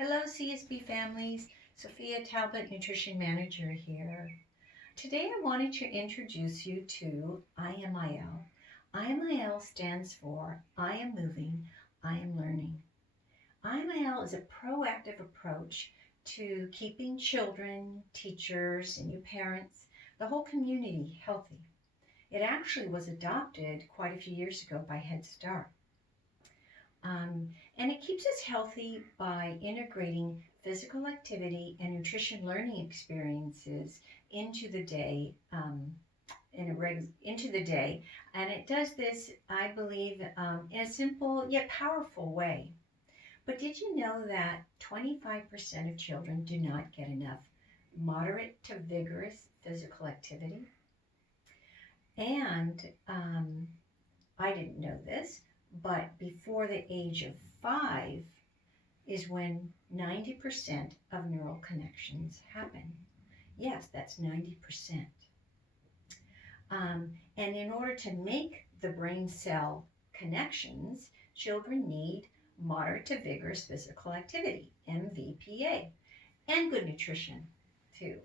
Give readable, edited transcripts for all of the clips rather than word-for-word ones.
Hello, CSB families. Sophia Talbot, Nutrition Manager here. Today I wanted to introduce you to IMIL. IMIL stands for I am moving, I am learning. IMIL is a proactive approach to keeping children, teachers, and you parents, the whole community healthy. It actually was adopted quite a few years ago by Head Start. And it keeps us healthy by integrating physical activity and nutrition learning experiences into the day, into the day. And it does this, I believe, in a simple yet powerful way. But did you know that 25% of children do not get enough moderate to vigorous physical activity? And I didn't know this, but before the age of 5 is when 90% of neural connections happen. Yes, that's 90%. And in order to make the brain cell connections, children need moderate to vigorous physical activity, MVPA, and good nutrition too.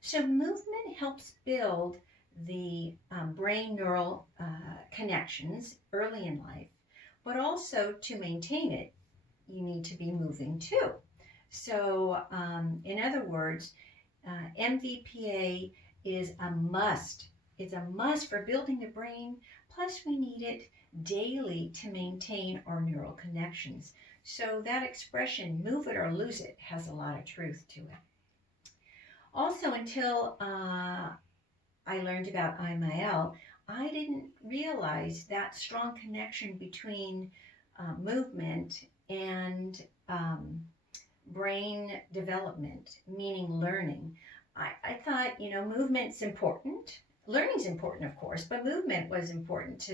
So movement helps build the brain neural connections early in life, but also to maintain it, you need to be moving too. So in other words, MVPA is a must. It's a must for building the brain, plus we need it daily to maintain our neural connections. So that expression, move it or lose it, has a lot of truth to it. Also, until I learned about IMIL, I didn't realize that strong connection between movement and brain development, meaning learning. I thought, movement's important. Learning's important, of course, but movement was important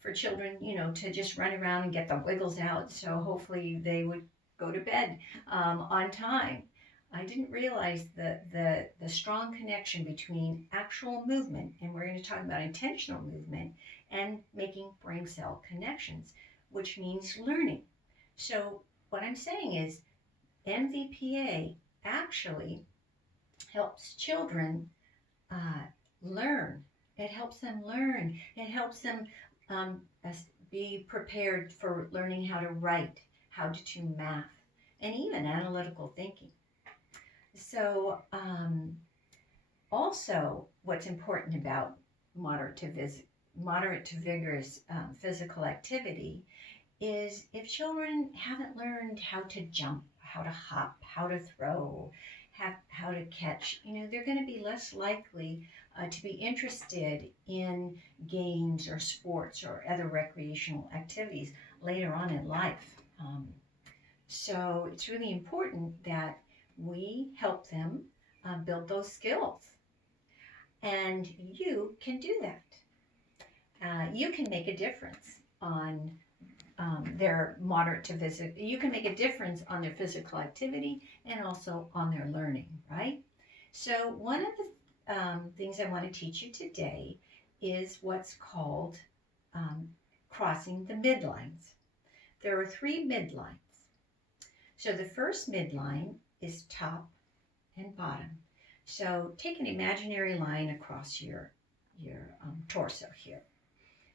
for children, to just run around and get the wiggles out. So hopefully they would go to bed on time. I didn't realize the strong connection between actual movement, and we're going to talk about intentional movement, and making brain cell connections, which means learning. So what I'm saying is MVPA actually helps children learn. It helps them learn. It helps them be prepared for learning how to write, how to do math, and even analytical thinking. So also what's important about moderate to vigorous physical activity is if children haven't learned how to jump, how to hop, how to throw, how to catch, they're going to be less likely to be interested in games or sports or other recreational activities later on in life. So it's really important that we help them build those skills. And you can do that. You can make a difference on their moderate to physical, you can make a difference on their physical activity and also on their learning, right? So one of the things I want to teach you today is what's called crossing the midlines. There are 3 midlines. So the first midline is top and bottom. So take an imaginary line across your torso here.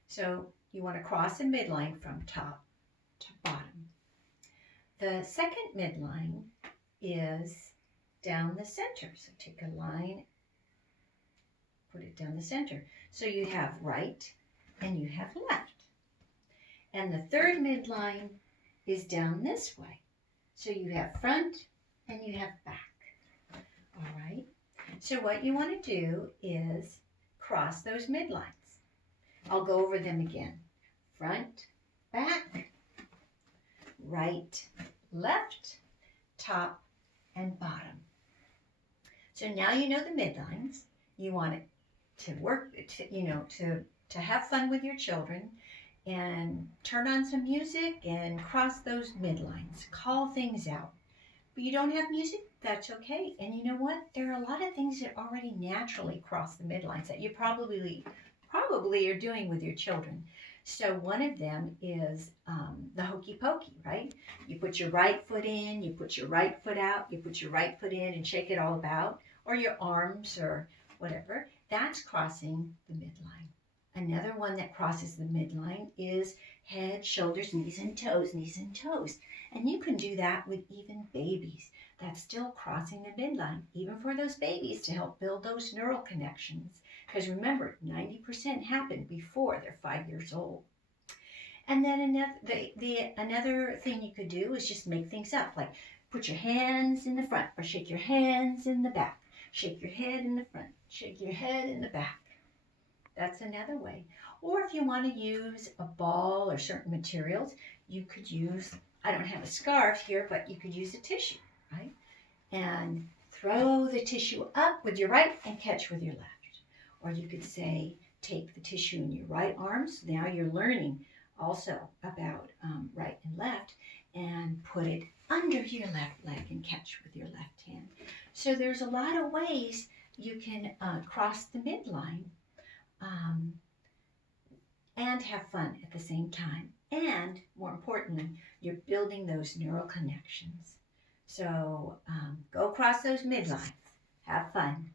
So you want to cross a midline from top to bottom. The second midline is down the center. So take a line, put it down the center. So you have right and you have left. And the third midline is down this way. So you have front and you have back. All right. So what you want to do is cross those midlines. I'll go over them again. Front, back, right, left, top, and bottom. So now you know the midlines. You want it to work, to have fun with your children and turn on some music and cross those midlines. Call things out. But you don't have music? That's okay. And you know what? There are a lot of things that already naturally cross the midlines that you probably are doing with your children. So one of them is the hokey pokey, right? You put your right foot in, you put your right foot out, you put your right foot in and shake it all about, or your arms or whatever. That's crossing the midline. Another one that crosses the midline is head, shoulders, knees, and toes, knees and toes. And you can do that with even babies. That's still crossing the midline, even for those babies to help build those neural connections. Because remember, 90% happen before they're 5 years old. And then another thing you could do is just make things up, like put your hands in the front or shake your hands in the back. Shake your head in the front, shake your head in the back. That's another way. Or if you want to use a ball or certain materials, you could use, I don't have a scarf here, but you could use a tissue, right? And throw the tissue up with your right and catch with your left. Or you could say, take the tissue in your right arm. So now you're learning also about right and left, and put it under your left leg and catch with your left hand. So there's a lot of ways you can cross the midline and have fun at the same time. And more importantly, you're building those neural connections. So go across those midlines. Have fun.